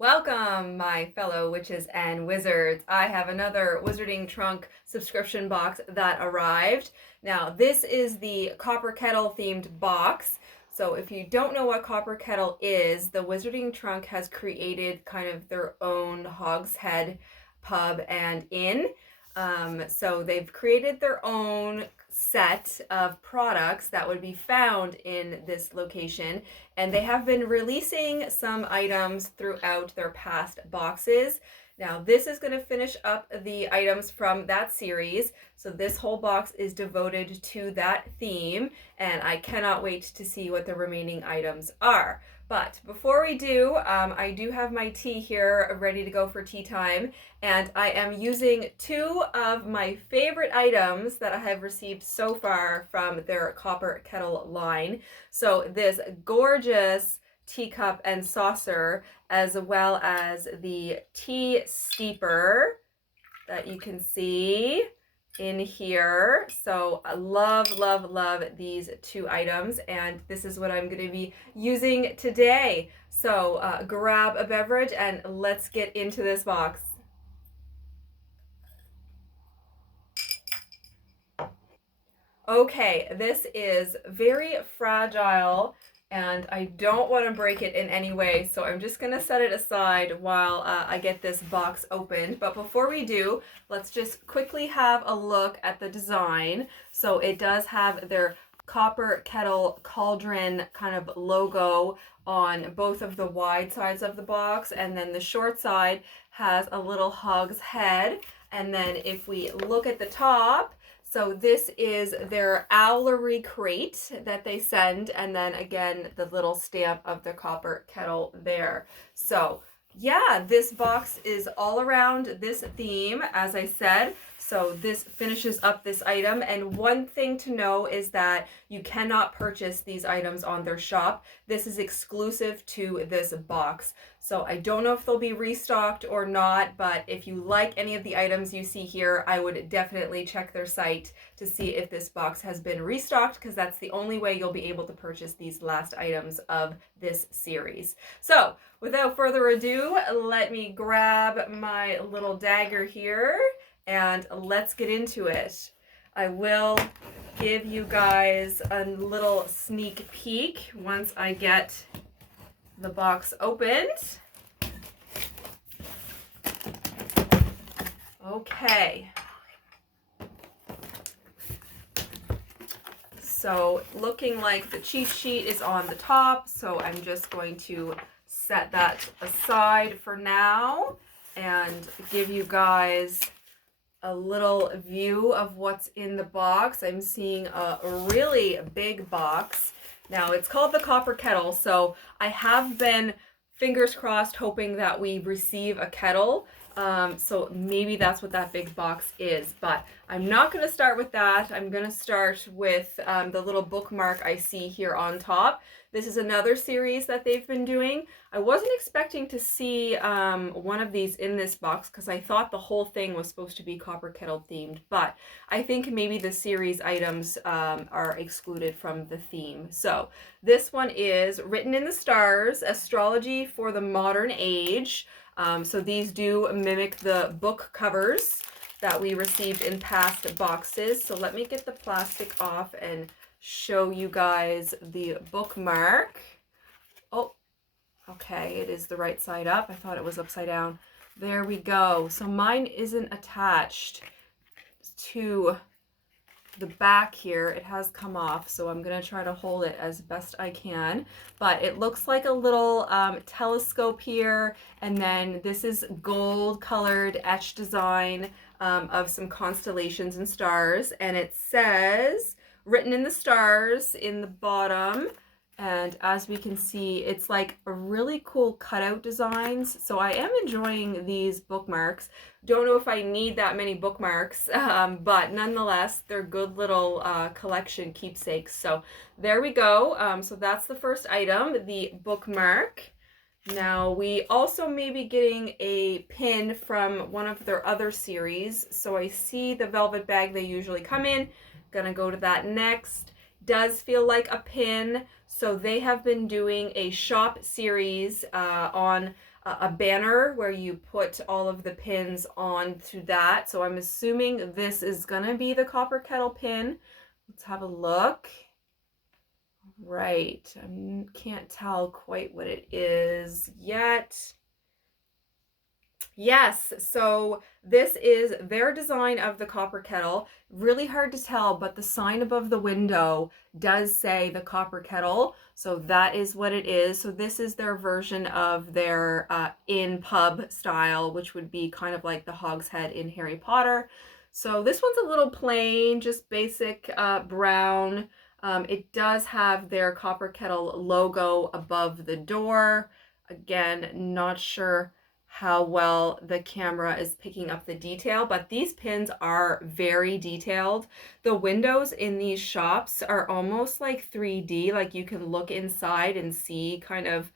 Welcome, my fellow witches and wizards. I have another Wizarding Trunk subscription box that arrived. Now, this is the Copper Kettle themed box. So if you don't know what Copper Kettle is, the Wizarding Trunk has created kind of their own Hogshead pub and inn. So they've created their own set of products that would be found in this location, and they have been releasing some items throughout their past boxes. Now this is going to finish up the items from that series, so this whole box is devoted to that theme, and I cannot wait to see what the remaining items are. But before we do, I do have my tea here ready to go for tea time, and I am using two of my favorite items that I have received so far from their Copper Kettle line. So this gorgeous teacup and saucer, as well as the tea steeper that you can see in here. So I love these two items, and this is what I'm going to be using today. So grab a beverage and let's get into this box. Okay, this is very fragile and I don't want to break it in any way, so I'm just going to set it aside while I get this box opened. But before we do, let's just quickly have a look at the design. So it does have their Copper Kettle cauldron kind of logo on both of the wide sides of the box, and then the short side has a little hog's head. And then if we look at the top, so this is their owlery crate that they send, and then again the little stamp of the Copper Kettle there. So yeah, this box is all around this theme, as I said. So this finishes up this item, and one thing to know is that you cannot purchase these items on their shop. This is exclusive to this box. So I don't know if they'll be restocked or not, but if you like any of the items you see here, I would definitely check their site to see if this box has been restocked, because that's the only way you'll be able to purchase these last items of this series. So without further ado, let me grab my little dagger here and let's get into it. I will give you guys a little sneak peek once I get the box opened. Okay. So looking like the cheat sheet is on the top, so I'm just going to set that aside for now and give you guys a little view of what's in the box. I'm seeing a really big box. Now it's called the Copper Kettle, so I have been, fingers crossed, hoping that we receive a kettle. So maybe that's what that big box is, but I'm not going to start with that. I'm going to start with the little bookmark I see here on top. This is another series that they've been doing. I wasn't expecting to see one of these in this box because I thought the whole thing was supposed to be Copper Kettle themed, but I think maybe the series items are excluded from the theme. So this one is Written in the Stars, Astrology for the Modern Age. So these do mimic the book covers that we received in past boxes. So let me get the plastic off and show you guys the bookmark. Oh, okay, it is the right side up. I thought it was upside down. There we go. So mine isn't attached to the back here. It has come off, so I'm going to try to hold it as best I can. But it looks like a little telescope here, and then this is gold colored etched design of some constellations and stars, and it says Written in the Stars in the bottom. And as we can see, it's like a really cool cutout designs. So I am enjoying these bookmarks. Don't know if I need that many bookmarks, but nonetheless, they're good little collection keepsakes. So there we go. So that's the first item, the bookmark. Now we also may be getting a pin from one of their other series. So I see the velvet bag they usually come in. Gonna go to that next. Does feel like a pin. So they have been doing a shop series on a banner where you put all of the pins onto that. So I'm assuming this is gonna be the copper kettle pin. Let's have a look. Right, I can't tell quite what it is yet. Yes, so this is their design of the copper kettle. Really hard to tell, but the sign above the window does say the copper kettle. So that is what it is. So this is their version of their in pub style, which would be kind of like the hogshead in Harry Potter. So this one's a little plain, just basic brown. It does have their copper kettle logo above the door. Again, not sure how well the camera is picking up the detail, but these pins are very detailed. The windows in these shops are almost like 3D, like you can look inside and see kind of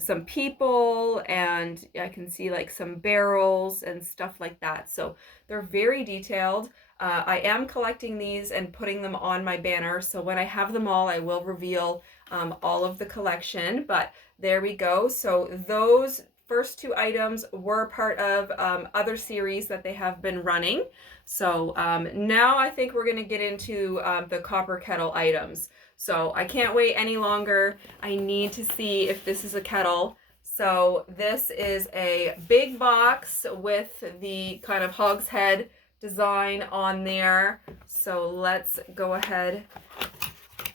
some people, and I can see like some barrels and stuff like that. So they're very detailed. I am collecting these and putting them on my banner, so when I have them all, I will reveal all of the collection, but there we go. So those first two items were part of other series that they have been running. So now I think we're going to get into the copper kettle items. So I can't wait any longer. I need to see if this is a kettle. So this is a big box with the kind of hogshead design on there. So let's go ahead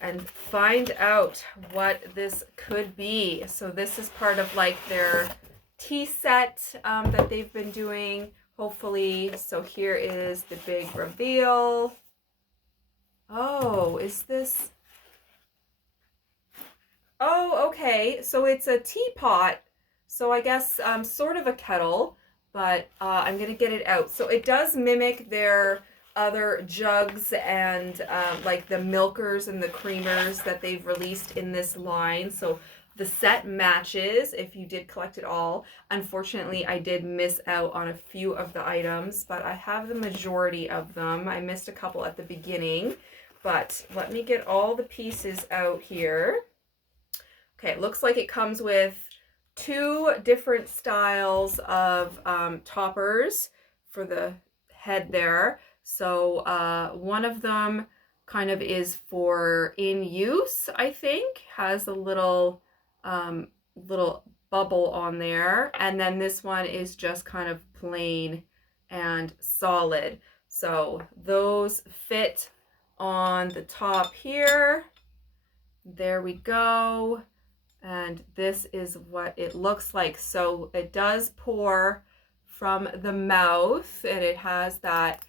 and find out what this could be. So this is part of like their tea set that they've been doing, hopefully. So here is the big reveal. Oh, is this? Oh, okay. So it's a teapot. So I guess sort of a kettle, but I'm going to get it out. So it does mimic their other jugs and like the milkers and the creamers that they've released in this line. So the set matches if you did collect it all. Unfortunately, I did miss out on a few of the items, but I have the majority of them. I missed a couple at the beginning, but let me get all the pieces out here. Okay, it looks like it comes with two different styles of toppers for the head there. So one of them kind of is for in use, I think, has a little bubble on there, and then this one is just kind of plain and solid. So those fit on the top here. There we go. And this is what it looks like. So it does pour from the mouth, and it has that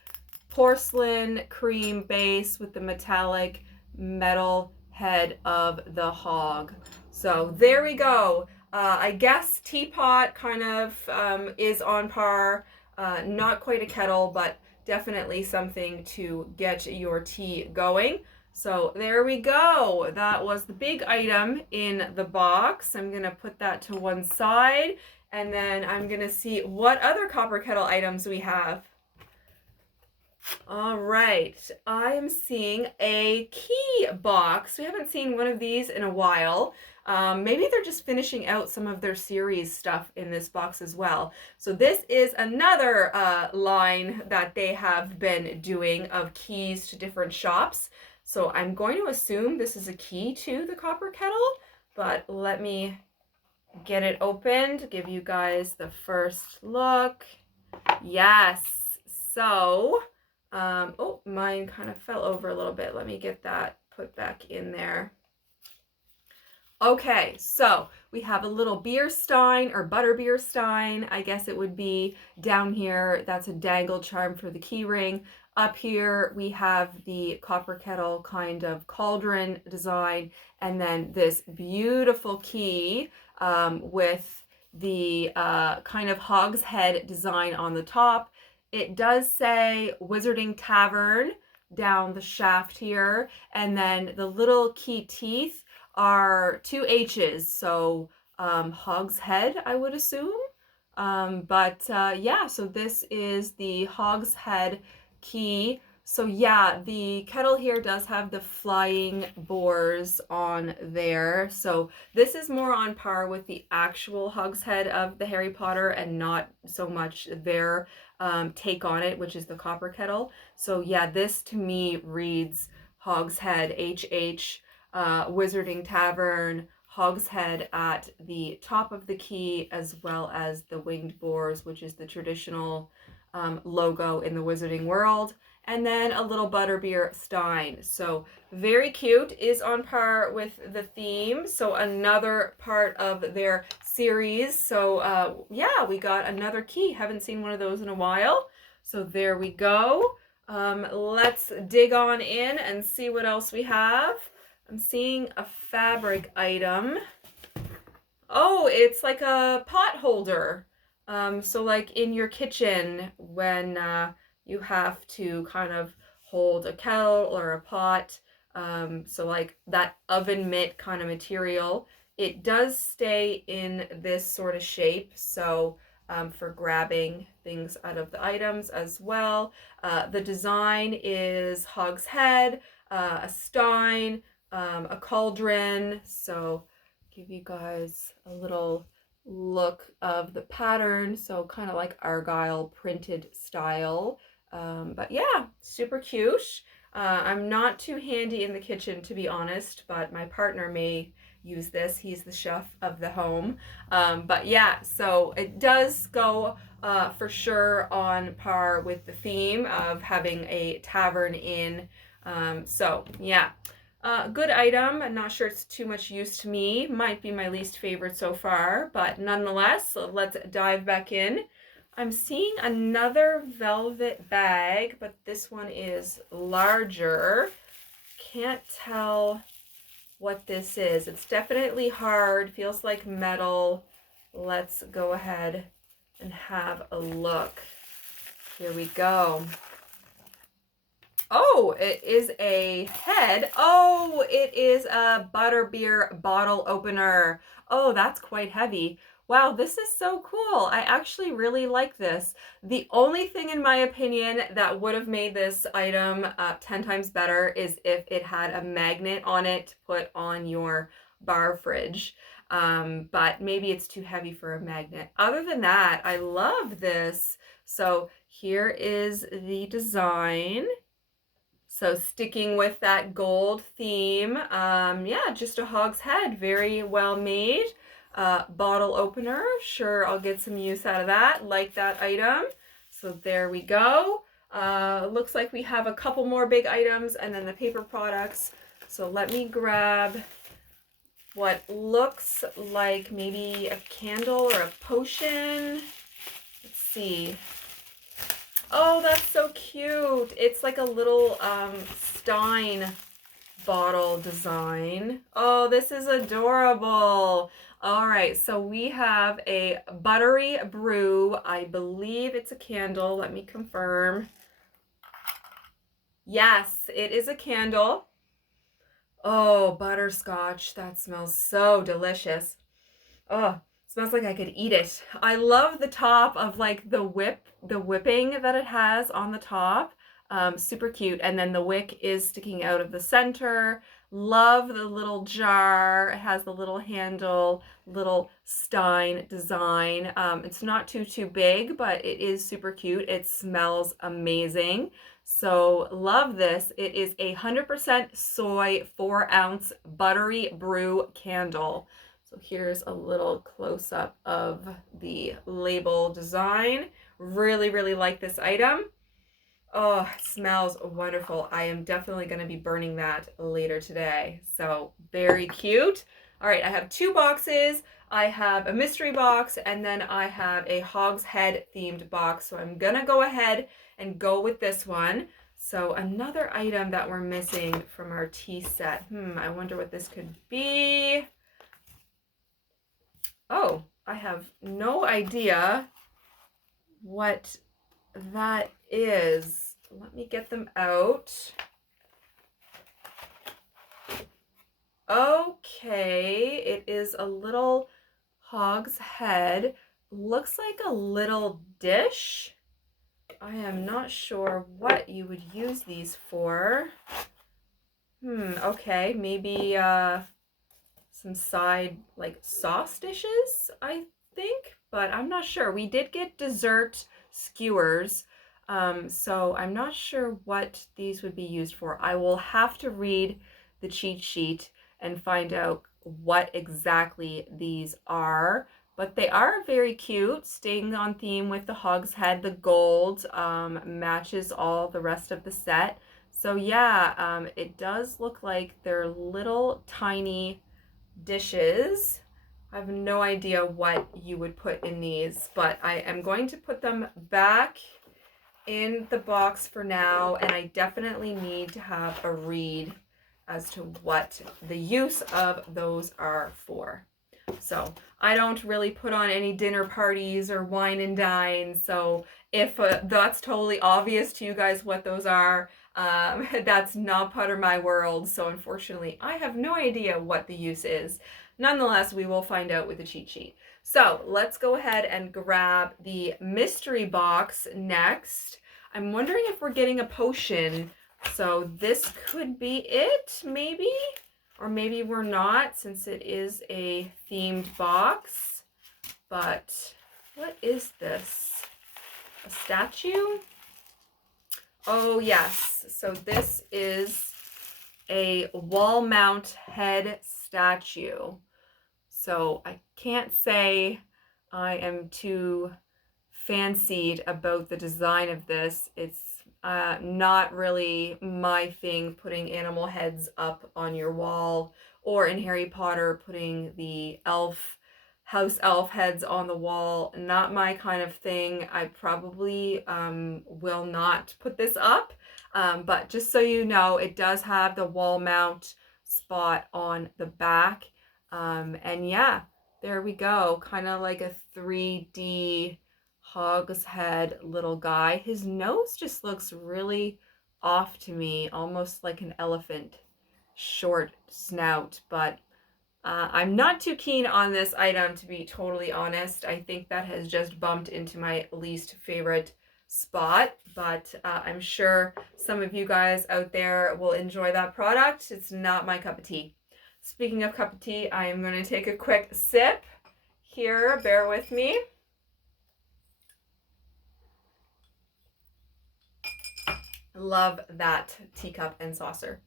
porcelain cream base with the metallic metal head of the hog. So there we go. I guess teapot kind of is on par. Not quite a kettle, but definitely something to get your tea going. So there we go. That was the big item in the box. I'm going to put that to one side, and then I'm going to see what other copper kettle items we have. All right, I am seeing a key box. We haven't seen one of these in a while. Maybe they're just finishing out some of their series stuff in this box as well. So this is another line that they have been doing of keys to different shops. So I'm going to assume this is a key to the copper kettle, but let me get it opened, give you guys the first look. Yes, so, oh, mine kind of fell over a little bit. Let me get that put back in there. Okay, so we have a little beer stein, or butter beer stein, I guess it would be down here. That's a dangle charm for the key ring. Up here we have the copper kettle kind of cauldron design, and then this beautiful key with the kind of hogshead design on the top. It does say Wizarding Tavern down the shaft here, and then the little key teeth are two H's, so hogshead, I would assume. Yeah, so this is the hogshead key So yeah, the kettle here does have the flying boars on there. So this is more on par with the actual hogshead of the Harry Potter and not so much their take on it, which is the copper kettle. So yeah, this to me reads Hogshead, HH, Wizarding Tavern, Hogshead at the top of the key, as well as the winged boars, which is the traditional logo in the wizarding world, and then a little butterbeer stein. So very cute, is on par with the theme. So another part of their series. So yeah, we got another key. Haven't seen one of those in a while. So there we go. Let's dig on in and see what else we have. I'm seeing a fabric item. Oh, it's like a pot holder. So like in your kitchen when you have to kind of hold a kettle or a pot. So like that oven mitt kind of material. It does stay in this sort of shape. So for grabbing things out of the items as well. The design is hogshead, a stein, a cauldron. So give you guys a little look of the pattern. So kind of like argyle printed style. But yeah, super cute. I'm not too handy in the kitchen, to be honest, but my partner may use this. He's the chef of the home. But yeah, so it does go for sure on par with the theme of having a tavern inn. So yeah, good item. I'm not sure it's too much use to me. Might be my least favorite so far, but nonetheless, let's dive back in. I'm seeing another velvet bag, but this one is larger. Can't tell what this is. It's definitely hard, feels like metal. Let's go ahead and have a look. Here we go. Oh, it is a head. Oh, it is a butterbeer bottle opener. Oh, that's quite heavy. Wow, this is so cool. I actually really like this. The only thing in my opinion that would have made this item 10 times better is if it had a magnet on it to put on your bar fridge. But maybe it's too heavy for a magnet. Other than that, I love this. So here is the design. So sticking with that gold theme, yeah, just a hogshead, very well made. Bottle opener, sure, I'll get some use out of that, like that item. So there we go. Looks like we have a couple more big items and then the paper products. So let me grab what looks like maybe a candle or a potion. Let's see. Oh, that's so cute. It's like a little stein bottle design. Oh, this is adorable. All right, so we have a buttery brew. I believe it's a candle. Let me confirm. Yes, it is a candle. Oh, butterscotch. That smells so delicious. Oh, smells like I could eat it. I love the top of like the whipping that it has on the top. Super cute. And then the wick is sticking out of the center. Love the little jar. It has the little handle, little stein design. It's not too big, but it is super cute. It smells amazing. So love this. It is a 100% soy 4-ounce buttery brew candle. So here's a little close-up of the label design. Really, really like this item. Oh, it smells wonderful. I am definitely going to be burning that later today. So very cute. All right, I have 2 boxes. I have a mystery box and then I have a hogshead themed box. So I'm going to go ahead and go with this one. So another item that we're missing from our tea set. I wonder what this could be. Oh, I have no idea what that is. Let me get them out. Okay, it is a little hogshead. Looks like a little dish. I am not sure what you would use these for. Okay, maybe some side like sauce dishes, I think, but I'm not sure. We did get dessert skewers, so I'm not sure what these would be used for. I will have to read the cheat sheet and find out what exactly these are, but they are very cute, staying on theme with the hogshead. The gold matches all the rest of the set. So yeah, it does look like they're little tiny dishes. I have no idea what you would put in these, but I am going to put them back in the box for now, and I definitely need to have a read as to what the use of those are for. So I don't really put on any dinner parties or wine and dine, so if that's totally obvious to you guys what those are, that's not part of my world, so unfortunately I have no idea what the use is. Nonetheless, we will find out with the cheat sheet. So let's go ahead and grab the mystery box next. I'm wondering if we're getting a potion, so this could be it, maybe? Or maybe we're not, since it is a themed box. But what is this? A statue? Oh, yes. So this is a wall mount head statue. So I can't say I am too fancied about the design of this. It's not really my thing, putting animal heads up on your wall, or in Harry Potter putting the house elf heads on the wall. Not my kind of thing. I probably will not put this up, but just so you know, it does have the wall mount spot on the back, and yeah, there we go, kind of like a 3D hogshead little guy. His nose just looks really off to me, almost like an elephant, short snout, but I'm not too keen on this item, to be totally honest. I think that has just bumped into my least favorite spot, but I'm sure some of you guys out there will enjoy that product. It's not my cup of tea. Speaking of cup of tea, I am going to take a quick sip here. Bear with me. Love that teacup and saucer.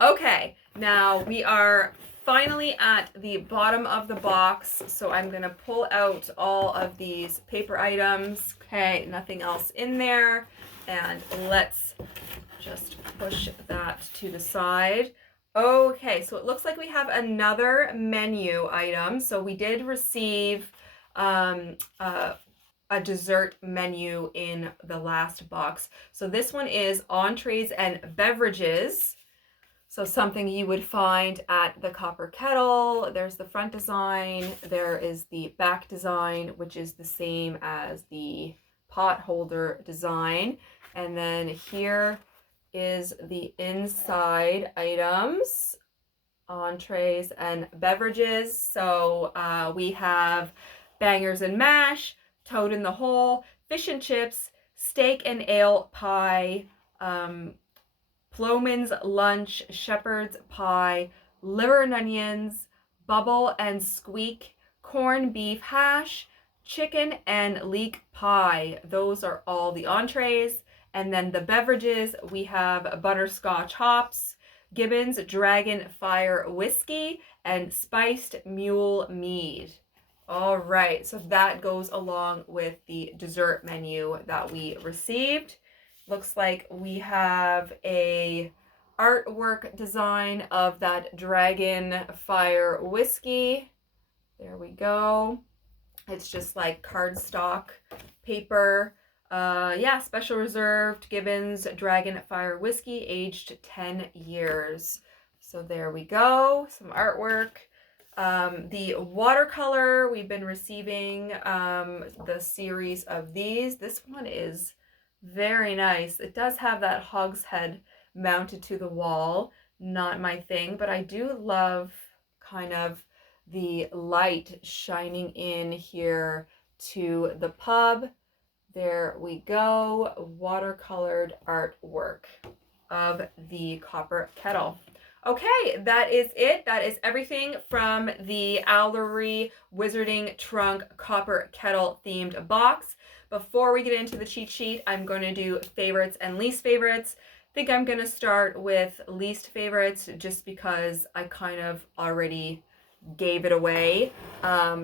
Okay, now we are finally at the bottom of the box, so I'm gonna pull out all of these paper items. Okay, nothing else in there, and let's just push that to the side. Okay, so it looks like we have another menu item. So we did receive a dessert menu in the last box. So this one is entrees and beverages. So something you would find at the Copper Kettle. There's the front design. There is the back design, which is the same as the pot holder design. And then here is the inside items, entrees and beverages. So we have bangers and mash, toad in the hole, fish and chips, steak and ale pie, Plowman's lunch, shepherd's pie, liver and onions, bubble and squeak, corned beef hash, chicken and leek pie. Those are all the entrees. And then the beverages, we have butterscotch hops, Gibbons Dragon Fire Whiskey, and spiced mule mead. All right, so that goes along with the dessert menu that we received. Looks like we have a artwork design of that Dragon Fire Whiskey. There we go. It's just like cardstock paper. Yeah, special reserved Gibbons Dragon Fire Whiskey, aged 10 years. So there we go, some artwork. The watercolor, we've been receiving the series of these. This one is very nice. It does have that hogshead mounted to the wall. Not my thing, but I do love kind of the light shining in here to the pub. there we go. Watercolored artwork of the copper kettle. Okay, that is it. That is everything from the Owlery Wizarding Trunk Copper Kettle themed box. Before we get into the cheat sheet, I'm going to do favorites and least favorites. I think I'm going to start with least favorites just because I kind of already gave it away.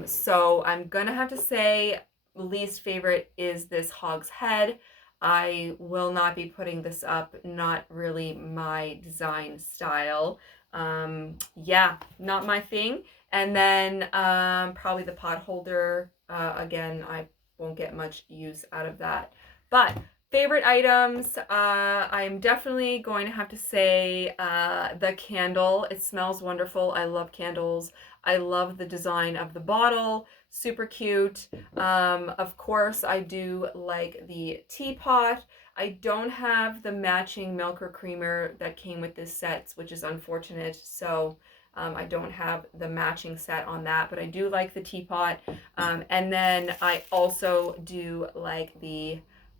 So I'm going to have to say least favorite is this hog's head. I will not be putting this up, not really my design style. Yeah, not my thing. And then probably the pot holder. Again, I won't get much use out of that. But favorite items, I'm definitely going to have to say the candle. It smells wonderful. I love candles. I love the design of the bottle. Super cute. Of course, I do like the teapot. I don't have the matching milk or creamer that came with this set, which is unfortunate. So I don't have the matching set on that, but I do like the teapot. And then I also do like the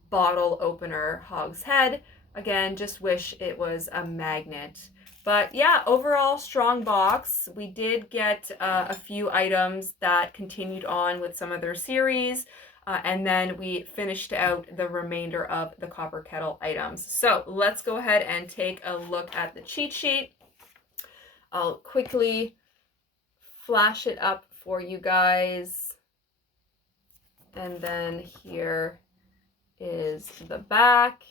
bottle opener hog's head. Again, just wish it was a magnet. But yeah, overall strong box. We did get a few items that continued on with some of their series. And then we finished out the remainder of the copper kettle items. So let's go ahead and take a look at the cheat sheet. I'll quickly flash it up for you guys. And then here is the back.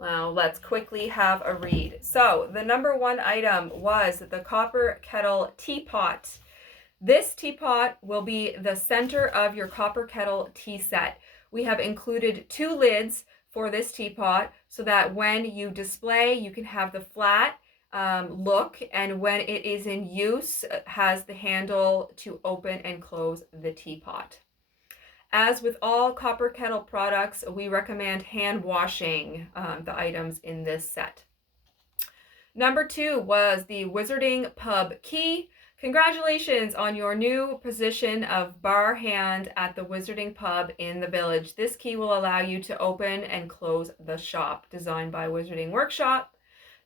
Now let's quickly have a read. So the number one item was the copper kettle teapot. This teapot will be the center of your copper kettle tea set. We have included 2 lids for this teapot so that when you display, you can have the flat look, and when it is in use, it has the handle to open and close the teapot. As with all copper kettle products, we recommend hand washing the items in this set. Number 2 was the Wizarding Pub Key. Congratulations on your new position of bar hand at the Wizarding Pub in the Village. This key will allow you to open and close the shop, designed by Wizarding Workshop.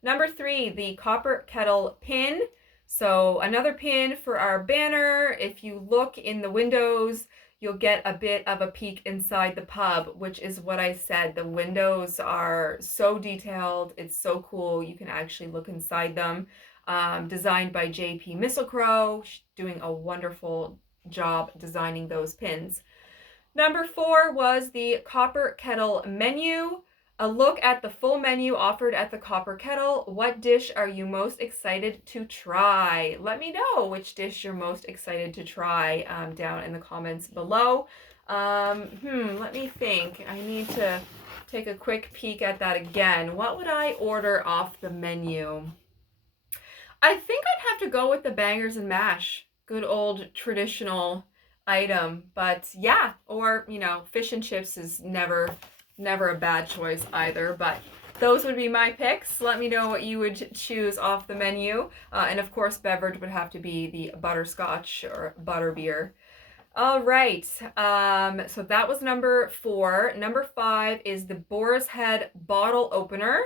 Number 3, the Copper Kettle Pin. So another pin for our banner. If you look in the windows, you'll get a bit of a peek inside the pub, which is what I said. The windows are so detailed. It's so cool. You can actually look inside them. Designed by J.P. Misselcrow, doing a wonderful job designing those pins. Number 4 was the Copper Kettle menu. A look at the full menu offered at the Copper Kettle. What dish are you most excited to try? Let me know which dish you're most excited to try down in the comments below. Let me think. I need to take a quick peek at that again. What would I order off the menu? I think I'd have to go with the bangers and mash. Good old traditional item. But yeah, or, you know, fish and chips is never a bad choice either. But those would be my picks. Let me know what you would choose off the menu. And of course, beverage would have to be the butterscotch or butterbeer. All right, so that was number 4. Number 5 is the Boar's Head bottle opener.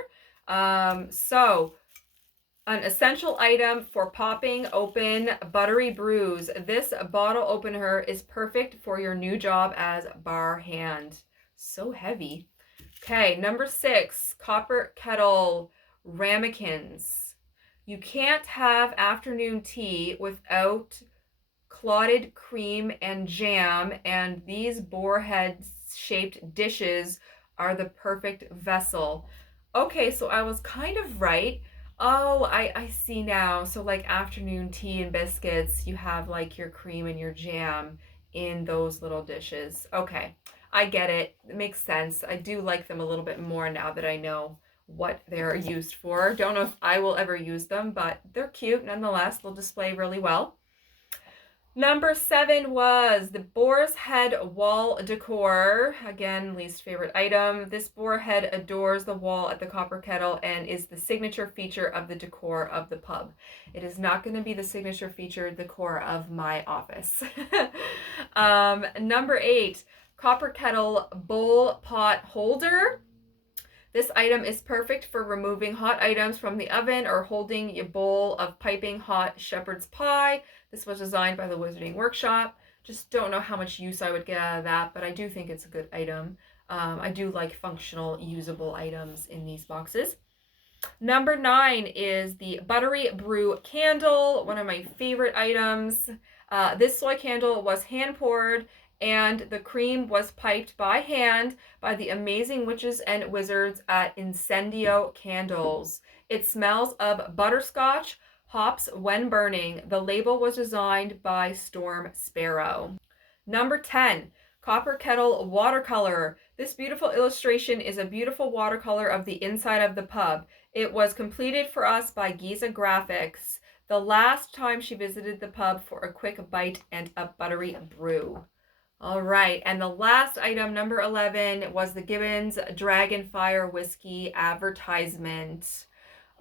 So an essential item for popping open buttery brews. This bottle opener is perfect for your new job as bar hand. So heavy. Okay, number 6, Copper Kettle ramekins. You can't have afternoon tea without clotted cream and jam, and these boarhead shaped dishes are the perfect vessel. Okay, so I was kind of right. Oh, I see now. So like afternoon tea and biscuits, you have like your cream and your jam in those little dishes. Okay, I get it. It makes sense. I do like them a little bit more now that I know what they're used for. Don't know if I will ever use them, but they're cute nonetheless. They'll display really well. Number 7 was the Boar's Head wall decor. Again, least favorite item. This boar head adores the wall at the Copper Kettle and is the signature feature of the decor of the pub. It is not going to be the signature feature decor of my office. Number 8, Copper Kettle Bowl Pot Holder. This item is perfect for removing hot items from the oven or holding a bowl of piping hot shepherd's pie. This was designed by the Wizarding Workshop. Just don't know how much use I would get out of that, but I do think it's a good item. I do like functional, usable items in these boxes. Number 9 is the Buttery Brew Candle, one of my favorite items. This soy candle was hand poured and the cream was piped by hand by the amazing witches and wizards at Incendio Candles. It smells of butterscotch, hops when burning. The label was designed by Storm Sparrow. Number 10, Copper Kettle Watercolor. This beautiful illustration is a beautiful watercolor of the inside of the pub. It was completed for us by Giza Graphics the last time she visited the pub for a quick bite and a buttery brew. All right, and the last item, number 11, was the Gibbons Dragonfire Whiskey advertisement.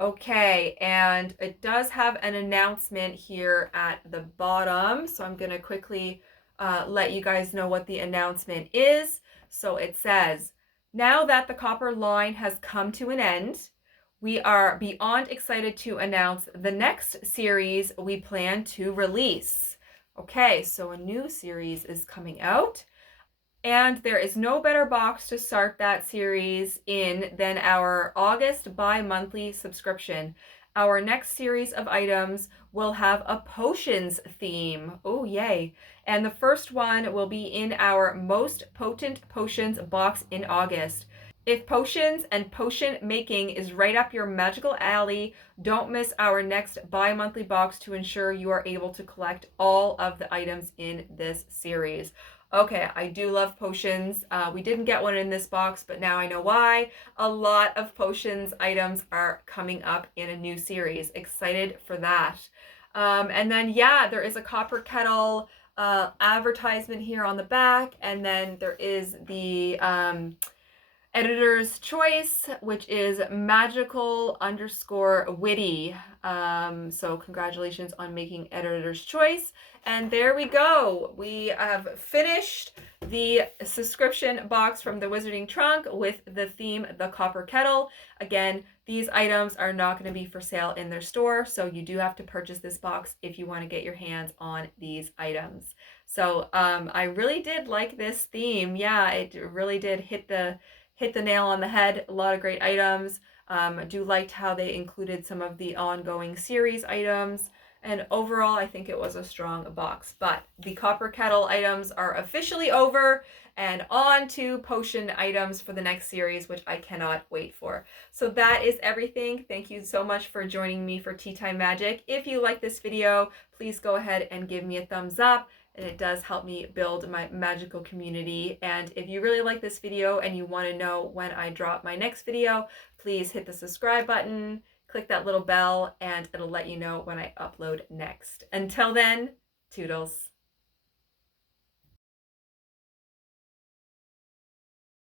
Okay, and it does have an announcement here at the bottom, so I'm going to quickly let you guys know what the announcement is. So it says, now that the copper line has come to an end, we are beyond excited to announce the next series we plan to release. Okay, so a new series is coming out, and there is no better box to start that series in than our August bi-monthly subscription. Our next series of items will have a potions theme. Oh, yay. And the first one will be in our most potent potions box in August. If potions and potion making is right up your magical alley, don't miss our next bi-monthly box to ensure you are able to collect all of the items in this series. Okay, I do love potions. We didn't get one in this box, but now I know why. A lot of potions items are coming up in a new series. Excited for that. And then, yeah, there is a Copper Kettle advertisement here on the back, and then there is the editor's choice, which is magical_witty. So congratulations on making editor's choice. And there we go. We have finished the subscription box from the Wizarding Trunk with the theme, the Copper Kettle. Again, these items are not going to be for sale in their store, so you do have to purchase this box if you want to get your hands on these items. So I really did like this theme. Yeah, it really did hit the nail on the head. A lot of great items. I do liked how they included some of the ongoing series items. And overall, I think it was a strong box. But the Copper Kettle items are officially over, and on to potion items for the next series, which I cannot wait for. So that is everything. Thank you so much for joining me for Tea Time Magic. If you like this video, please go ahead and give me a thumbs up. And it does help me build my magical community. And if you really like this video and you want to know when I drop my next video, please hit the subscribe button, click that little bell, and it'll let you know when I upload next. Until then, toodles.